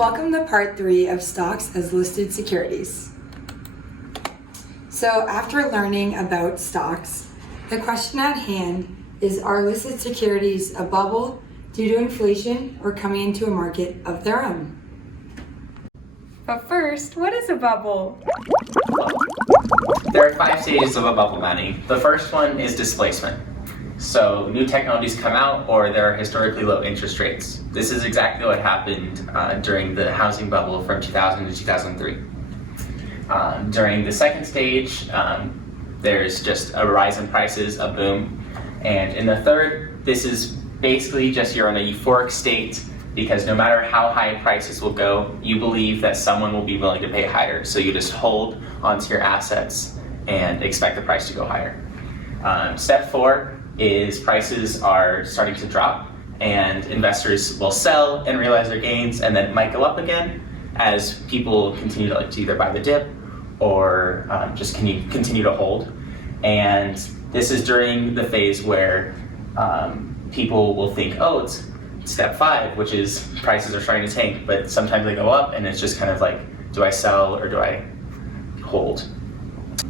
Welcome to part 3 of stocks as listed securities. So after learning about stocks, the question at hand is, are listed securities a bubble due to inflation or coming into a market of their own? But first, what is a bubble? There are 5 stages of a bubble, Maddie. The first one is displacement. So new technologies come out or there are historically low interest rates. This is exactly what happened during the housing bubble from 2000 to 2003. During the second stage, there's just a rise in prices, a boom. And in the third, this is basically just you're in a euphoric state because no matter how high prices will go, you believe that someone will be willing to pay higher. So you just hold onto your assets and expect the price to go higher. Step 4 is prices are starting to drop and investors will sell and realize their gains, and then it might go up again as people continue to either buy the dip or just continue to hold. And this is during the phase where people will think, oh, it's step 5, which is prices are starting to tank, but sometimes they go up and it's just kind of like, do I sell or do I hold?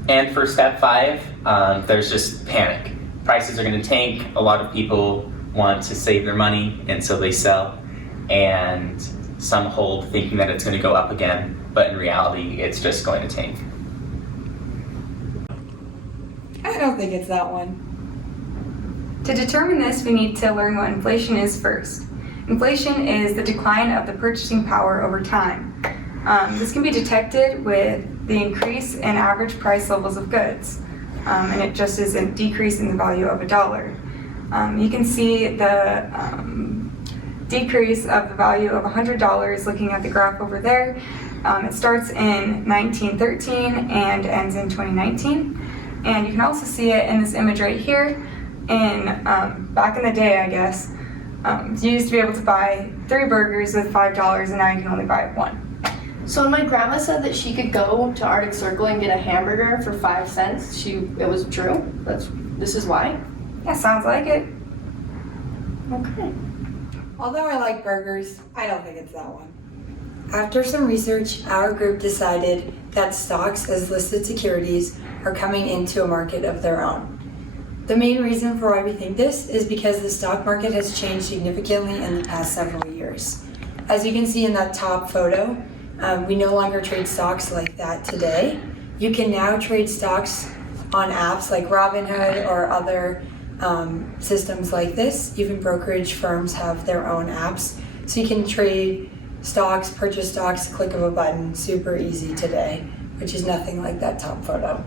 And for step 5, there's just panic. Prices are going to tank. A lot of people want to save their money, and so they sell. And some hold thinking that it's going to go up again, but in reality, it's just going to tank. I don't think it's that one. To determine this, we need to learn what inflation is first. Inflation is the decline of the purchasing power over time. This can be detected with the increase in average price levels of goods. And it just is a decrease in the value of $1. You can see the decrease of the value of $100 looking at the graph over there. It starts in 1913 and ends in 2019. And you can also see it in this image right here. Back in the day, I guess, you used to be able to buy 3 burgers with $5, and now you can only buy 1. So when my grandma said that she could go to Arctic Circle and get a hamburger for 5 cents, it was true? This is why? Yeah, sounds like it. Okay. Although I like burgers, I don't think it's that one. After some research, our group decided that stocks as listed securities are coming into a market of their own. The main reason for why we think this is because the stock market has changed significantly in the past several years. As you can see in that top photo, we no longer trade stocks like that today. You can now trade stocks on apps like Robinhood or other systems like this. Even brokerage firms have their own apps. So you can trade stocks, purchase stocks, click of a button, super easy today, which is nothing like that top photo.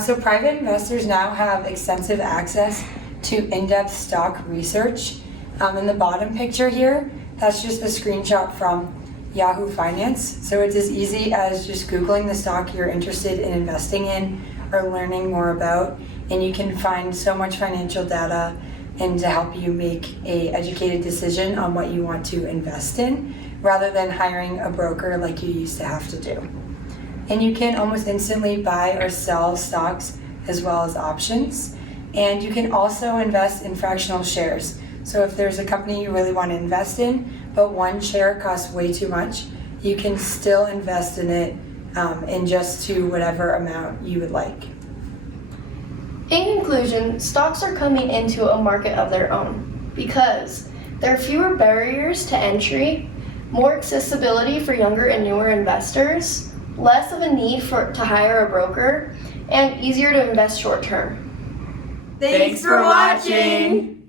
So private investors now have extensive access to in-depth stock research. In the bottom picture here, that's just a screenshot from Yahoo Finance. So it's as easy as just Googling the stock you're interested in investing in or learning more about, and you can find so much financial data and to help you make an educated decision on what you want to invest in rather than hiring a broker like you used to have to do. And you can almost instantly buy or sell stocks as well as options. And you can also invest in fractional shares. So if there's a company you really want to invest in, but one share costs way too much, you can still invest in it in just to whatever amount you would like. In conclusion, stocks are coming into a market of their own because there are fewer barriers to entry, more accessibility for younger and newer investors, less of a need to hire a broker, and easier to invest short term. Thanks for watching!